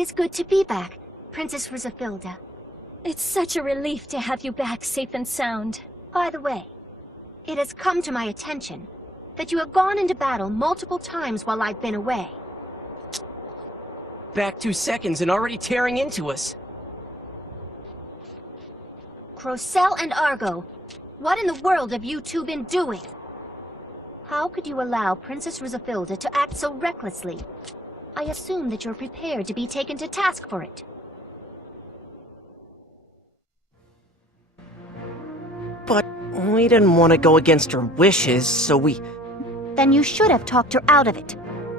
is good to be back, Princess Rizafilda. It's such a relief to have you back safe and sound. By the way, it has come to my attention that you have gone into battle multiple times while I've been away. Back 2 seconds and already tearing into us. Crocell and Argo, what in the world have you two been doing? How could you allow Princess Rizafilda to act so recklessly? I assume that you're prepared to be taken to task for it. But we didn't want to go against her wishes, so we... Then you should have talked her out of it.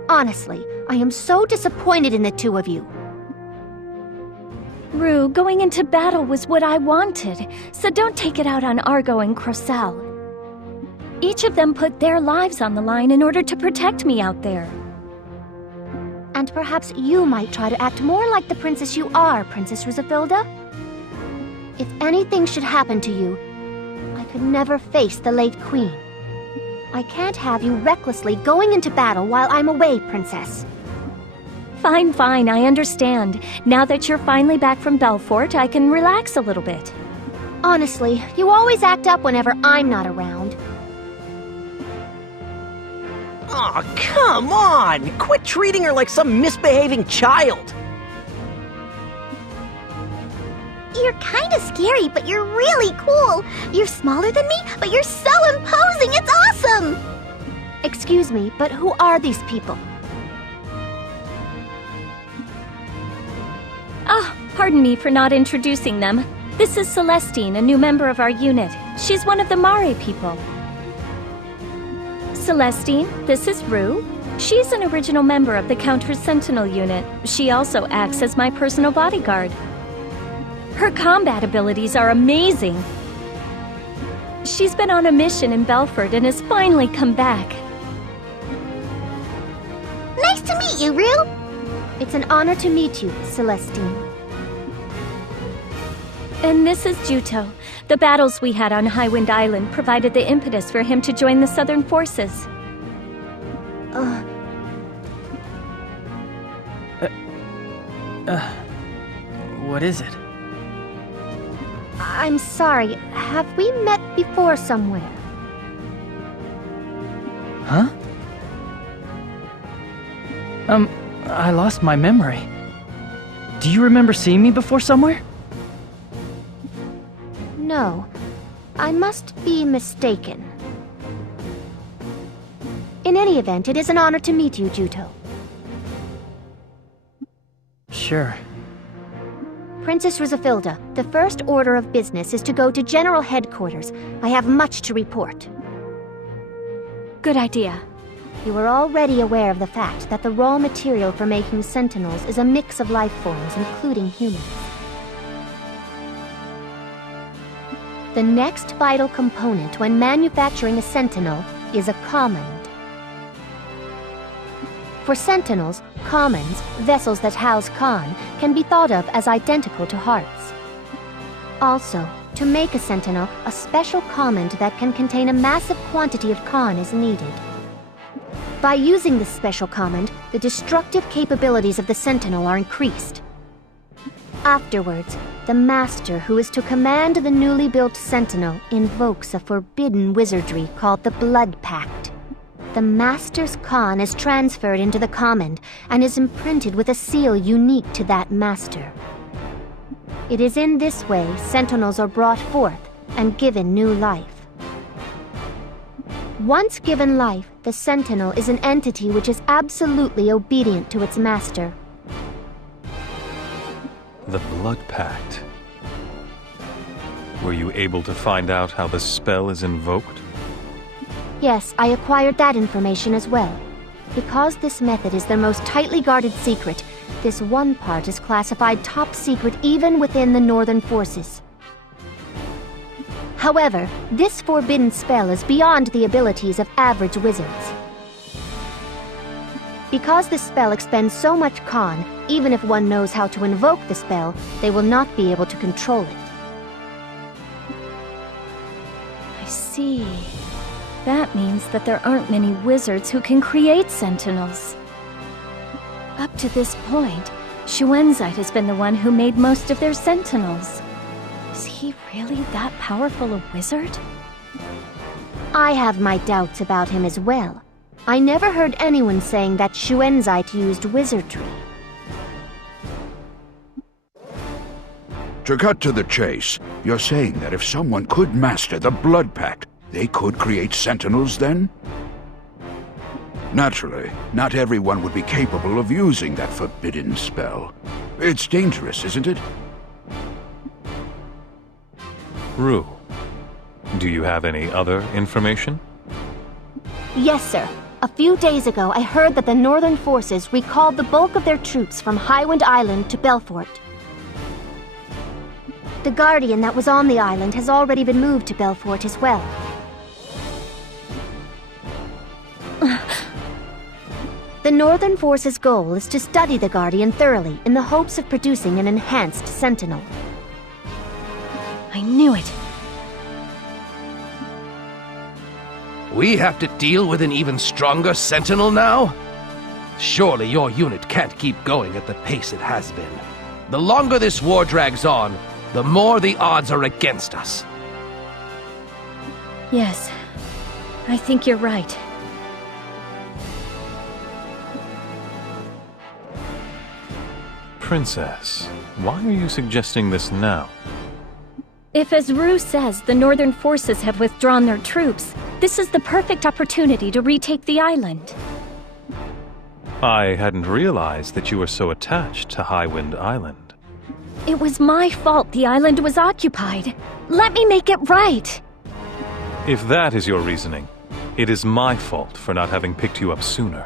Honestly, I am so disappointed in the two of you. Rue, going into battle was what I wanted, so don't take it out on Argo and Crocell. Each of them put their lives on the line in order to protect me out there. And perhaps you might try to act more like the princess you are, Princess Rizafilda. If anything should happen to you, I could never face the late queen. I can't have you recklessly going into battle while I'm away, Princess. Fine, fine, I understand. Now that you're finally back from Belfort, I can relax a little bit. Honestly, you always act up whenever I'm not around. Aw, come on! Quit treating her like some misbehaving child! You're kinda scary, but you're really cool. You're smaller than me, but you're so imposing, it's awesome! Excuse me, but who are these people? Ah, pardon me for not introducing them. This is Celestine, a new member of our unit. She's one of the Mare people. Celestine, this is Rue. She's an original member of the Counter-Sentinel unit. She also acts as my personal bodyguard. Her combat abilities are amazing. She's been on a mission in Belfort and has finally come back. Nice to meet you, Rue! It's an honor to meet you, Celestine. And this is Juto. The battles we had on Highwind Island provided the impetus for him to join the Southern Forces. What is it? I'm sorry, have we met before somewhere? Huh? I lost my memory. Do you remember seeing me before somewhere? No, I must be mistaken. In any event, it is an honor to meet you, Juto. Sure. Princess Rizafilda, the first order of business is to go to General Headquarters. I have much to report. Good idea. You are already aware of the fact that the raw material for making Sentinels is a mix of life forms, including humans. The next vital component when manufacturing a Sentinel is a command. For Sentinels, commons, vessels that house Khan, can be thought of as identical to hearts. Also, to make a Sentinel, a special command that can contain a massive quantity of Khan is needed. By using this special command, the destructive capabilities of the Sentinel are increased. Afterwards, the Master who is to command the newly built Sentinel invokes a forbidden wizardry called the Blood Pact. The Master's Khan is transferred into the command and is imprinted with a seal unique to that Master. It is in this way Sentinels are brought forth and given new life. Once given life, the Sentinel is an entity which is absolutely obedient to its master. The Blood Pact. Were you able to find out how the spell is invoked? Yes, I acquired that information as well. Because this method is their most tightly guarded secret, this one part is classified top secret even within the Northern Forces. However, this forbidden spell is beyond the abilities of average wizards. Because this spell expends so much Khan, even if one knows how to invoke the spell, they will not be able to control it. I see. That means that there aren't many wizards who can create Sentinels. Up to this point, Shuenzite has been the one who made most of their sentinels. Is he really that powerful a wizard? I have my doubts about him as well. I never heard anyone saying that Shuenzite used wizardry. To cut to the chase, you're saying that if someone could master the Blood Pact, they could create sentinels then? Naturally, not everyone would be capable of using that forbidden spell. It's dangerous, isn't it? Rue, do you have any other information? Yes, sir. A few days ago, I heard that the Northern forces recalled the bulk of their troops from Highwind Island to Belfort. The Guardian that was on the island has already been moved to Belfort as well. The Northern Force's goal is to study the Guardian thoroughly in the hopes of producing an enhanced Sentinel. I knew it. We have to deal with an even stronger Sentinel now? Surely your unit can't keep going at the pace it has been. The longer this war drags on, the more the odds are against us. Yes, I think you're right. Princess, why are you suggesting this now? If, as Rue says, the Northern forces have withdrawn their troops, this is the perfect opportunity to retake the island. I hadn't realized that you were so attached to Highwind Island. It was my fault the island was occupied. Let me make it right! If that is your reasoning, it is my fault for not having picked you up sooner.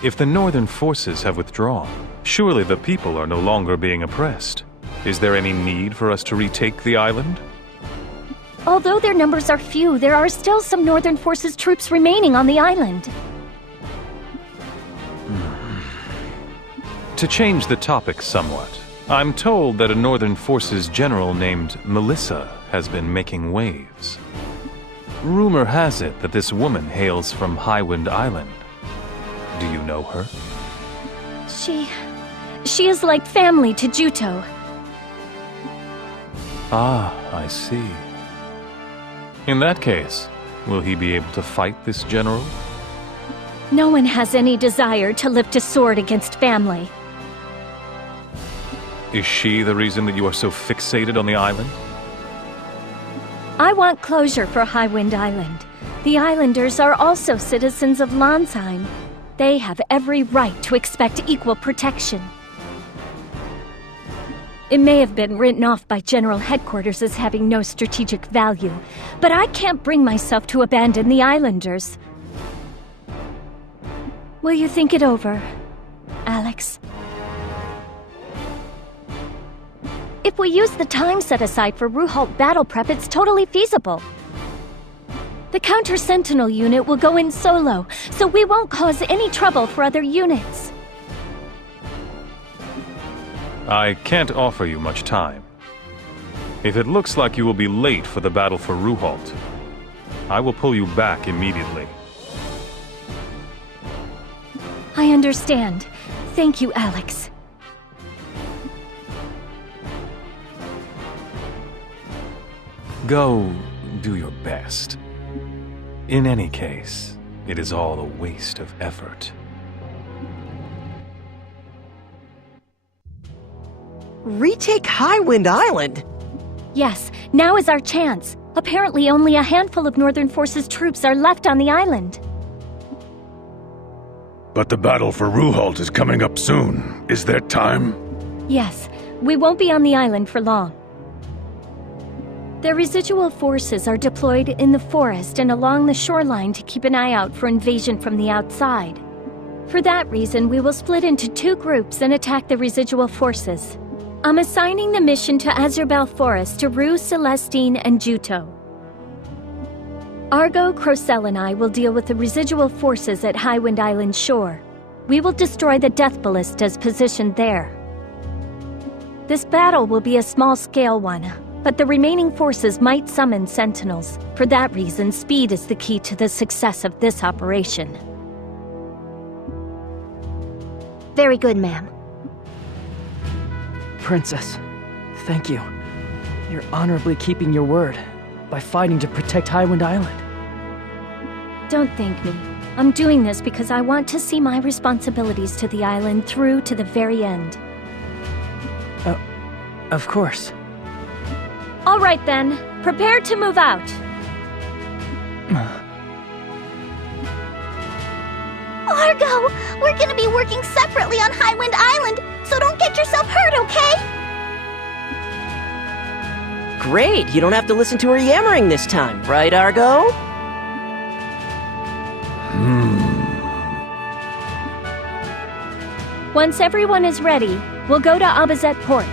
If the Northern forces have withdrawn, surely the people are no longer being oppressed. Is there any need for us to retake the island? Although their numbers are few, there are still some Northern forces troops remaining on the island. To change the topic somewhat, I'm told that a Northern forces general named Melissa has been making waves. Rumor has it that this woman hails from Highwind Island. Do you know her? She is like family to Juto. Ah, I see. In that case, will he be able to fight this general? No one has any desire to lift a sword against family. Is she the reason that you are so fixated on the island? I want closure for Highwind Island. The islanders are also citizens of Lansheim. They have every right to expect equal protection. It may have been written off by General Headquarters as having no strategic value, but I can't bring myself to abandon the islanders. Will you think it over, Alex? If we use the time set aside for Ruhalt battle prep, it's totally feasible. The counter-sentinel unit will go in solo, so we won't cause any trouble for other units. I can't offer you much time. If it looks like you will be late for the battle for Ruhalt, I will pull you back immediately. I understand. Thank you, Alex. Go do your best. In any case, it is all a waste of effort. Retake Highwind Island? Yes, now is our chance. Apparently only a handful of Northern Forces troops are left on the island. But the battle for Ruhalt is coming up soon. Is there time? Yes, we won't be on the island for long. Their residual forces are deployed in the forest and along the shoreline to keep an eye out for invasion from the outside. For that reason, we will split into 2 groups and attack the residual forces. I'm assigning the mission to Azurbel Forest to Rue, Celestine, and Juto. Argo, Crocell, and I will deal with the residual forces at Highwind Island shore. We will destroy the Death Ballistas positioned there. This battle will be a small-scale one, but the remaining forces might summon sentinels. For that reason, speed is the key to the success of this operation. Very good, ma'am. Princess, thank you. You're honorably keeping your word by fighting to protect Highwind Island. Don't thank me. I'm doing this because I want to see my responsibilities to the island through to the very end. Of course. All right then, prepare to move out. Argo, we're gonna be working separately on Highwind Island, so don't get yourself hurt, okay? Great, you don't have to listen to her yammering this time, right, Argo? Once everyone is ready, we'll go to Abazet Port.